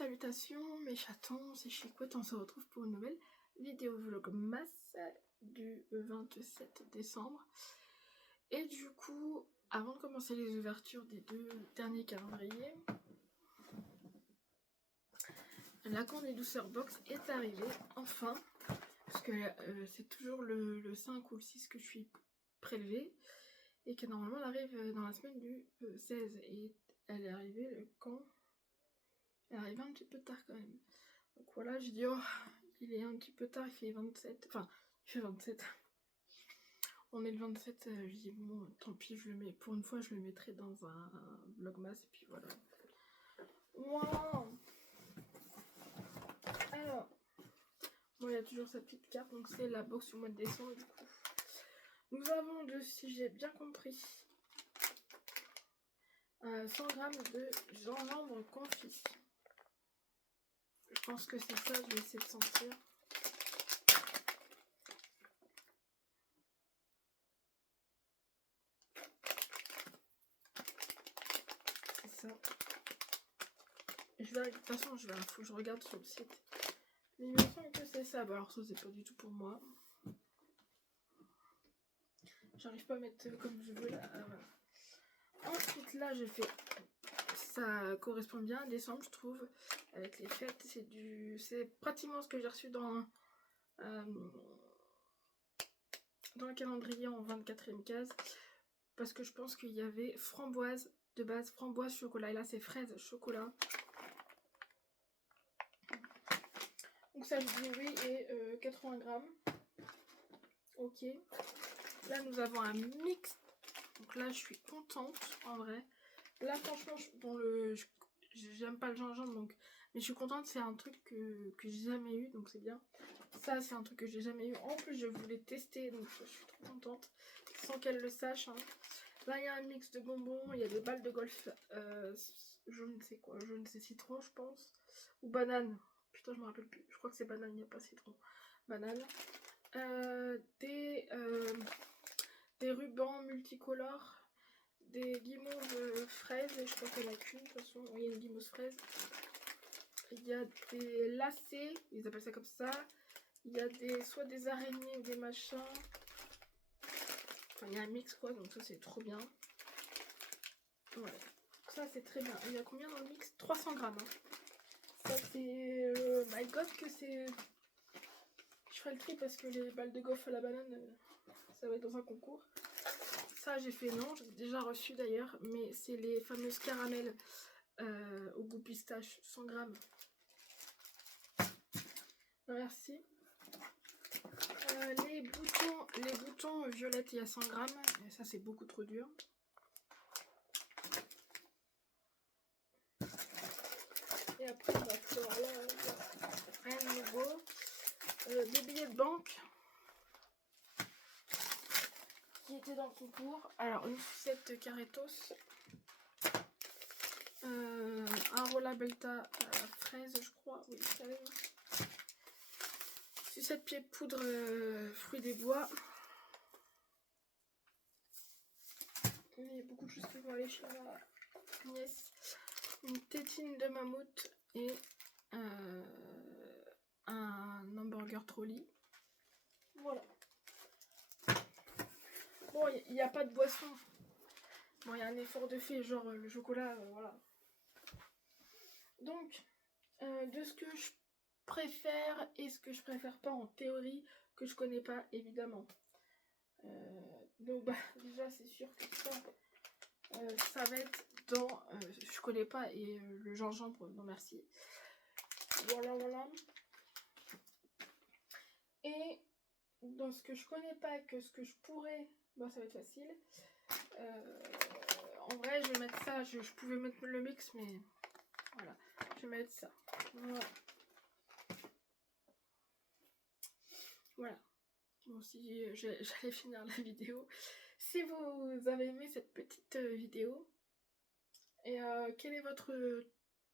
Salutations mes chatons, c'est Chicouette, on se retrouve pour une nouvelle vidéo vlogmas du 27 décembre. Et du coup, avant de commencer les ouvertures des deux derniers calendriers, la Conte des douceurs box est arrivée, enfin, parce que c'est toujours le 5 ou le 6 que je suis prélevée, et que normalement elle arrive dans la semaine du 16, et elle est arrivée le quand? Elle est arrivée un petit peu tard quand même. Donc voilà, j'ai dit, oh, il est un petit peu tard, il fait 27, enfin, il fait 27. On est le 27, je dis, bon, tant pis, je le mets, pour une fois, je le mettrai dans un vlogmas, et puis voilà. Voilà. Alors, bon, il y a toujours sa petite carte, donc c'est la box du mois de décembre, du coup. Nous avons, si j'ai bien compris, 100 grammes de gingembre confit. Je pense que c'est ça, je vais essayer de sentir. C'est ça. Je vais, de toute façon, faut que je regarde sur le site. Mais il me semble que c'est ça. Bah alors ça, c'est pas du tout pour moi. J'arrive pas à mettre comme je veux là. Voilà. Ensuite, là, j'ai fait... Ça correspond bien à décembre, je trouve. Avec les fêtes, c'est pratiquement ce que j'ai reçu dans le calendrier en 24e case. Parce que je pense qu'il y avait framboise de base, framboise chocolat. Et là, c'est fraise chocolat. Donc ça, je dis oui, et 80 grammes. Ok. Là, nous avons un mix. Donc là, je suis contente, en vrai. Là, franchement, j'aime pas le gingembre, donc... Mais je suis contente, c'est un truc que j'ai jamais eu, donc c'est bien. Ça, c'est un truc que j'ai jamais eu. En plus, je voulais tester, donc je suis trop contente. Sans qu'elle le sache, hein. Là, il y a un mix de bonbons, il y a des balles de golf, je ne sais quoi, je ne sais citron, je pense. Ou banane. Putain, je me rappelle plus. Je crois que c'est banane, il n'y a pas citron. Banane. Des rubans multicolores. Des guimauves fraises, et je crois qu'il n'y en a qu'une, de toute façon. Oui, il y a une guimauve fraise. Il y a des lacets, ils appellent ça comme ça. Il y a soit des araignées ou des machins. Enfin, il y a un mix quoi, donc ça c'est trop bien. Ouais, ça c'est très bien. Il y a combien dans le mix? 300 grammes. Hein. Ça c'est... my god que c'est... Je ferai le tri parce que les balles de golf à la banane, ça va être dans un concours. Ça j'ai fait non, j'ai déjà reçu d'ailleurs, mais c'est les fameuses caramels au goût pistache, 100 grammes. Merci. Les boutons violettes, il y a 100 grammes, et ça c'est beaucoup trop dur. Et après, on va faire là, rien de nouveau. Des billets de banque qui étaient dans le concours. Alors, une sucette Caritos. Un Rola Belta fraise, je crois. Oui, fraise. Sucette pied poudre fruits des bois. Il y a beaucoup de choses qui vont aller chez ma nièce. Une tétine de mammouth et un hamburger trolley. Voilà. Bon, il n'y a pas de boisson. Bon, il y a un effort de fait, genre le chocolat, voilà. Donc, de ce que je préfère et ce que je préfère pas en théorie, que je connais pas, évidemment. Donc, bah, déjà, c'est sûr que ça va être dans... je connais pas, et le gingembre, non merci. Voilà, voilà. Et dans ce que je connais pas, que ce que je pourrais... Bon, ça va être facile. En vrai, je vais mettre ça. Je pouvais mettre le mix, mais voilà. Je vais mettre ça. Voilà. Voilà. Bon, si j'allais finir la vidéo. Si vous avez aimé cette petite vidéo, et quel est votre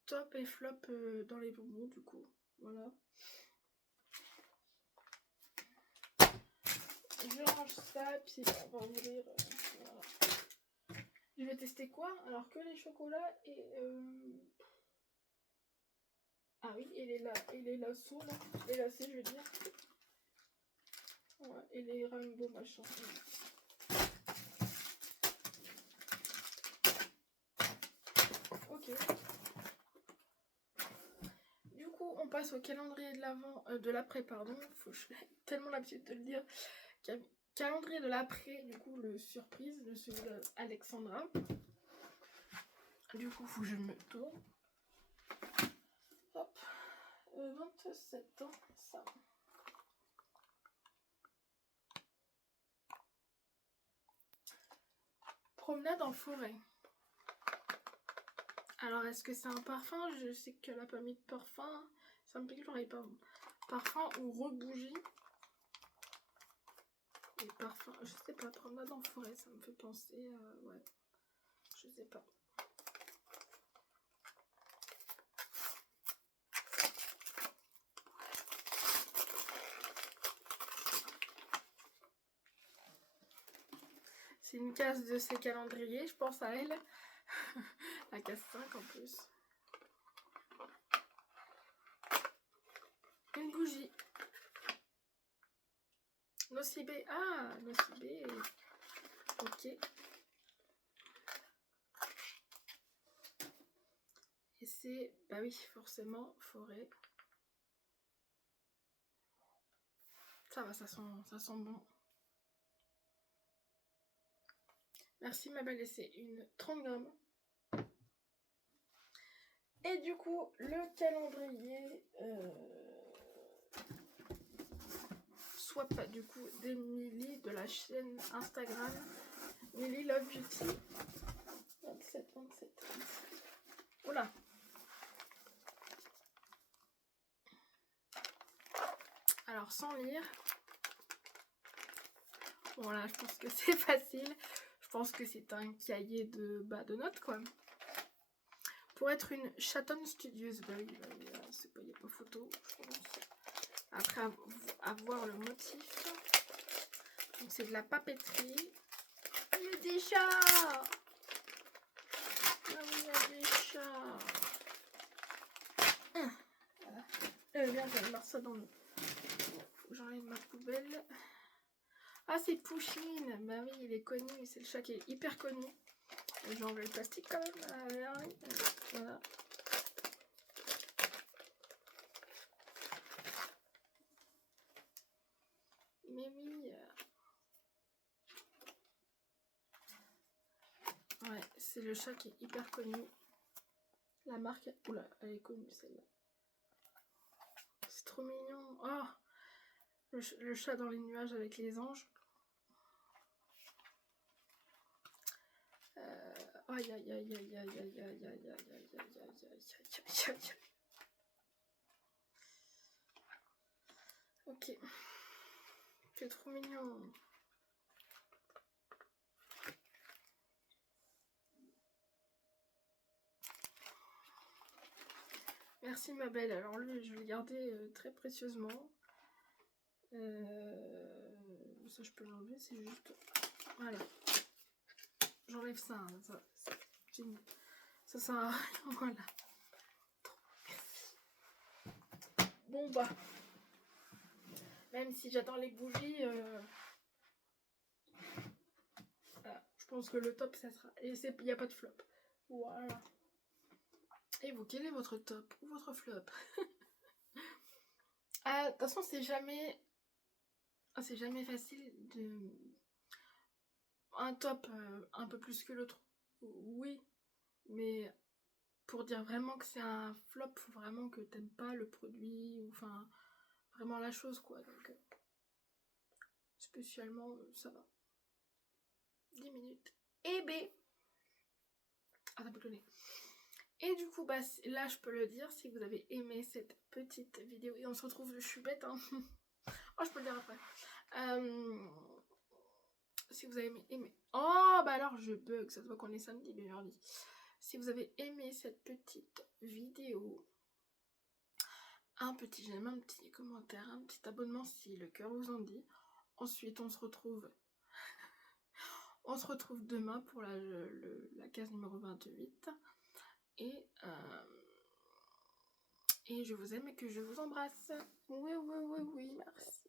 top et flop dans les bonbons, du coup. Voilà. Je range ça, puis on va ouvrir. Voilà. Je vais tester quoi? Alors que les chocolats et... Ah oui, et les lasso, là. Les lacets, je veux dire. Ouais, et les rainbow machin. Ok. Du coup, on passe au calendrier de l'avant, de l'après, pardon. J'ai tellement l'habitude de le dire. Calendrier de l'après, du coup, le surprise de celui d'Alexandra. Du coup, faut que je me tourne. Hop. 27 ans, ça. Promenade en forêt. Alors, est-ce que c'est un parfum? Je sais qu'elle a pas mis de parfum. Ça me pique, j'aurais pas. Parfum ou rebougie. Et parfum, je sais pas, promenade en forêt, ça me fait penser. Ouais, je sais pas. C'est une case de ses calendriers, je pense à elle. La case 5 en plus. Une bougie. Nocibé. Ah, Nocibé. Ok. Et c'est, bah oui, forcément, forêt. Ça va, ça sent bon. Merci ma belle, et c'est une 30 grammes. Et du coup, le calendrier swap du coup d'Emily de la chaîne Instagram Milly Love Beauty. 27. Oula. Alors sans lire. Bon là, je pense que c'est facile. Je pense que c'est un cahier de notes quoi. Pour être une chatonne studieuse, bah oui, c'est pas, il n'y a pas photo, je pense. Après avoir le motif. Donc c'est de la papeterie. Il y a des chats. Ah oui, il y a des chats. Voilà. Bien, j'allais mettre ça dans le... Faut que j'enlève ma poubelle. Ah, c'est Pouchine. Bah oui, il est connu. C'est le chat qui est hyper connu. J'ai enlevé le plastique quand même. Voilà. Mais oui. Ouais, c'est le chat qui est hyper connu. La marque... Oula, elle est connue celle-là. C'est trop mignon. Oh, le chat dans les nuages avec les anges. Aïe aïe aïe aïe aïe aïe aïe aïe aïe aïe aïe aïe aïe. Ok. C'est trop mignon. Merci ma belle. Alors lui, je vais le garder très précieusement. Ça, je peux l'enlever, c'est juste... Voilà. J'enlève ça. Hein, ça sert à rien. Voilà. Merci. Bon bah. Même si j'adore les bougies... Voilà. Je pense que le top, ça sera... Et il n'y a pas de flop. Voilà. Et vous, quel est votre top ou votre flop? Ah, de toute façon, c'est jamais facile de... Un top un peu plus que l'autre. Oui, mais pour dire vraiment que c'est un flop, faut vraiment que t'aimes pas le produit, ou enfin, vraiment la chose, quoi. Donc, spécialement, ça va. 10 minutes. Et B. Ah, ça peut donner. Et du coup, bah, là, je peux le dire, si vous avez aimé cette petite vidéo, et on se retrouve, je suis bête, hein. Oh, je peux le dire après. Si vous avez aimé... Oh, bah alors, je bug, ça se voit qu'on est samedi, Beverly. Si vous avez aimé cette petite vidéo, un petit j'aime, un petit commentaire, un petit abonnement si le cœur vous en dit. Ensuite, on se retrouve demain pour la case numéro 28. Et je vous aime et que je vous embrasse. Oui, oui, oui, oui, merci.